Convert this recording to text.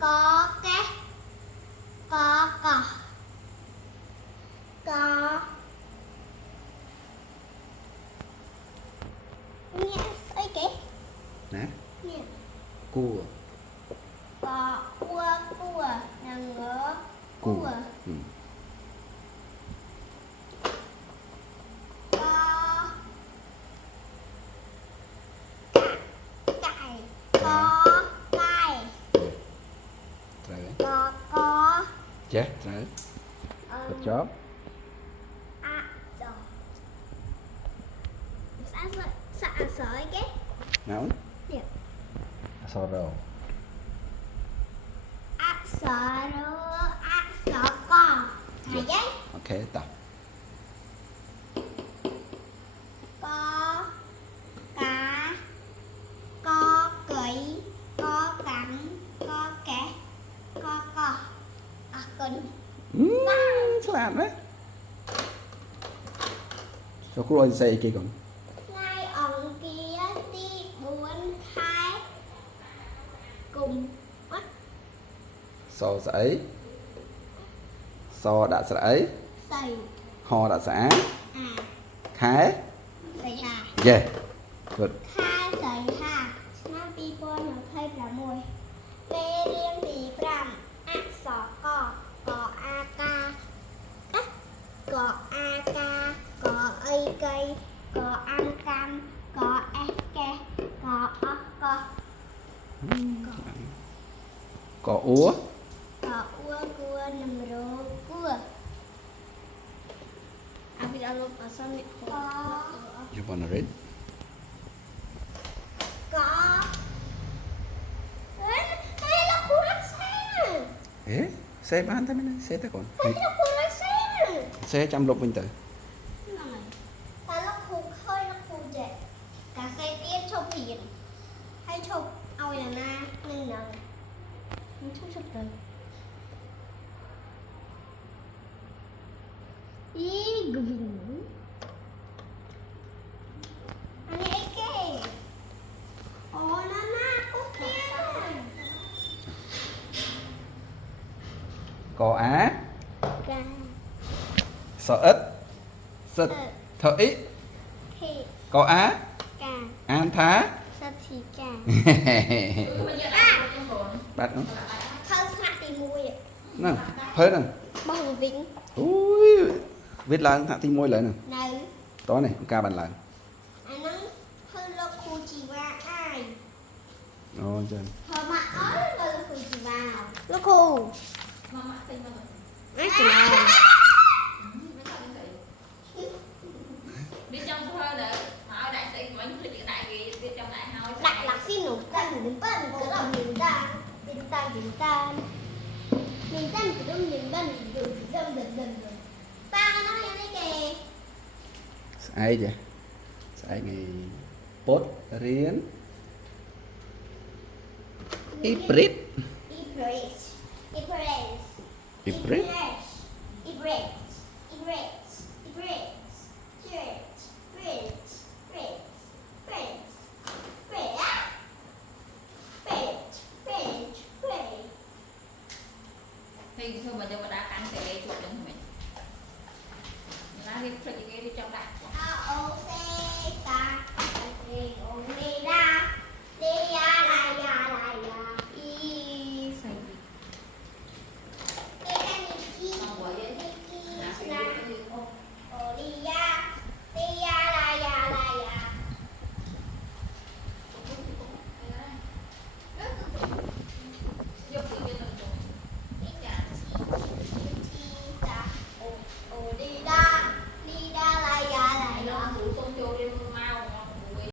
có cái có có nghe ấy cái nè nè cua có cua là ngựa cua cua ừ. có cày có cày Trời ơi. có Chết trời good job à rồi sợ ấy cái não nè soro sợ con thầy giấy ok tập có cá có kỹ có cắn có kẻ có cân selamat đấy cho cô ơi say kia còn ngay ông kia đi buồn thái cùng mắt so sấy so đã sấy xây ho đã xã à khái xây hà yeah good ខែសីហាឆ្នាំ2026ពេលរៀនទី5អក្សរកកអាកាកអាកាកអីកៃកអានកម្មកអេសកេកអស់ក có úa កអួគួរនឹងរគួរអាពីដល់លោកអសននេះ you wanna read កហើយលោកគួររកសេន ế xe bán thế mới xe thế còn ហើយលោកគួររកសេន xe chăm lục mình tử ហ្នឹងហើយតែលោកគ្រូឃើញលោកគ្រូចេះកាសេទៀតឈប់រៀនហើយឈប់ឲ្យណានឹងនឹងឈប់ទៅអីហ្គវីនអានេះអីគេអូណាណាអូខេ có á កា sợ ít sật thợ ít ភេ có á កា an thá សត្វធីកា bắt nó เข้าថ្នាក់ទី1 nè phơi nè បោះវិញ ui viếtឡើងថាទី1លើហ្នឹង នៅ តោះនេះការបានឡើង អាហ្នឹងគឺលោកគ្រូជីវ៉ាអាយ អូអញ្ចឹង ធ្វើមកអត់លោកគ្រូជីវ៉ាលោកគ្រូអាចច្រឡំ biết trong thơ nữa mà ở đại sĩ của anh thì đại gì biết trong đại hơi ដាក់ឡាក់ស៊ីនតាំងនឹងប៉ាន់ក៏ដល់មានតាមានតាមានតាមានតាក៏ដល់មានតាដឹងប៉ាnóយ៉ាងនេះគេ ស្អែកចេះស្អែកថ្ងៃពុតរៀនអ៊ីព្រិត Ibris Ibris Ibris Ibris Ibris Ibris Ibris Ibris Ibris thì thôi mà cho